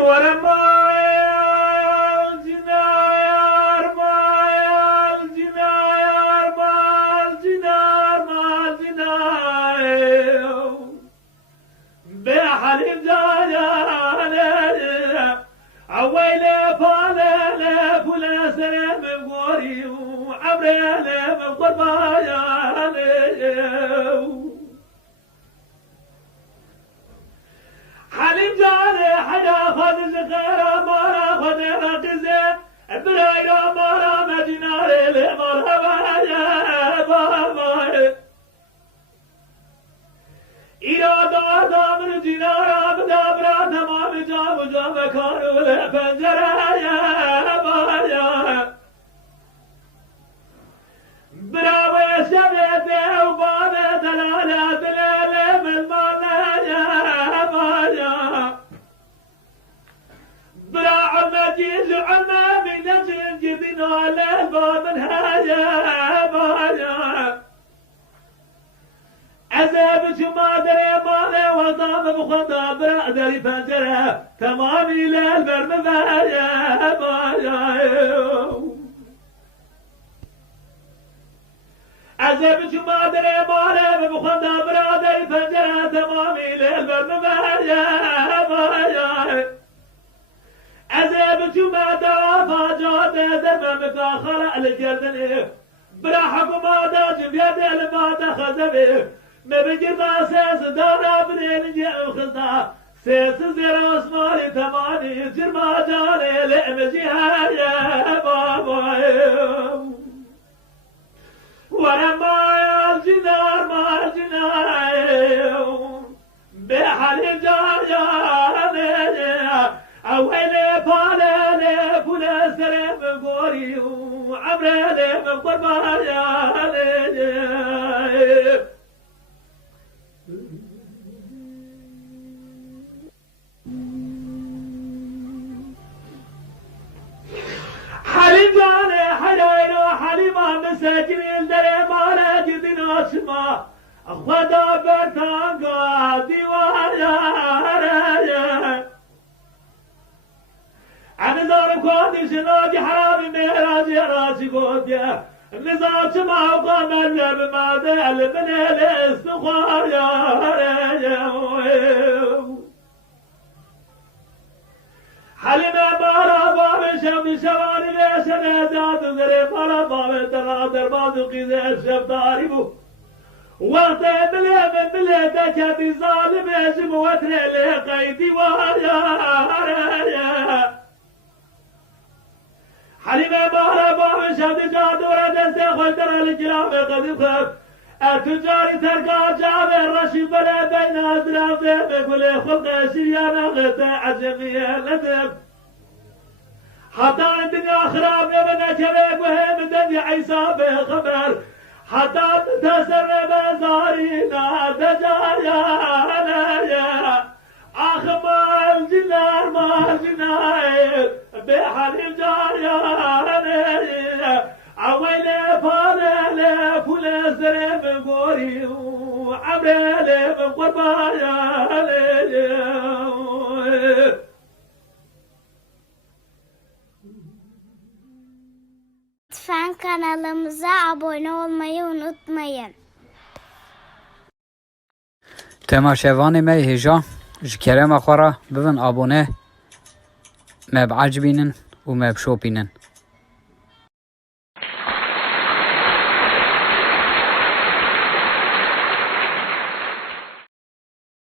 ورما الجناير ما الجناير ما الجناير ما الجناير بحليب جايا عويلة فالة فلا سلام بغوري وعبريلة بغربايا حليب جاري حدا خد زخيرة مارا خد رقزة برايا مارا مديناري لمرحبا يا بابا إرادة دامر دينارا بدابرا تمام جام جام كانوا لفنجرا يا بايا براوي شبيتي وبابي دلالة دلالة من مانا يا بايا براع المجيز عنا من نجم جبنا للباب الهايا بايا عذاب ما دري مالي وطام بخدا برادري فجرة تمامي للبرم بايا بايا عذاب ما دري مالي بخدا برادري فجرة تمامي للبرم بايا بايا عذاب ما دوافا جاد دمم فاخر الجردن براحكم ما داجم يد المات خذبه ما بجرنا سيس دارا بنين جاء خلطا سيس زيرا اسماري تماني جرما جاري لأمجيها يا بابا ورما الجنار ما الجنار بحليب جاريا اويلي فالي فولا سرم قوري وعبريلي من قربايا حليم جاني حليلو حليمان مساكين الدري مالا جدنا شما خدا برتانقا ديوايا عن زار كودي شنودي حرامي ميراجي راسي قوديا النظام شما وقام اللب ما دل من الاستخوار يا حلينا مارا باب شم شواري ليش نزاد غري مارا باب ترادر بازوقي زي الشفتاري بو وقت بلي تكتي ظالم يجب وتري لي قيدي واريا حليما مارا باب شم جاد ورد سيخوتر الكلام قد خف التجاري ترقى جاب الرشيد بلا بين أزراف بقول خلق شريانا غتا عجمية لذب حتى الدنيا خراب يبنى كبيك وهم الدنيا عيسى بخبر حتى تسرب زارينا دجايا أخما الجنار ما الجناير بحليب جاريا عويلي فالي فولا سرم قوري وعبريلي من قربايا Lütfen kanalımıza abone olmayı unutmayın. تماشاواني مي هجا جكرم أخورا ببن أبونه ما بعجبينن وما بشوبينن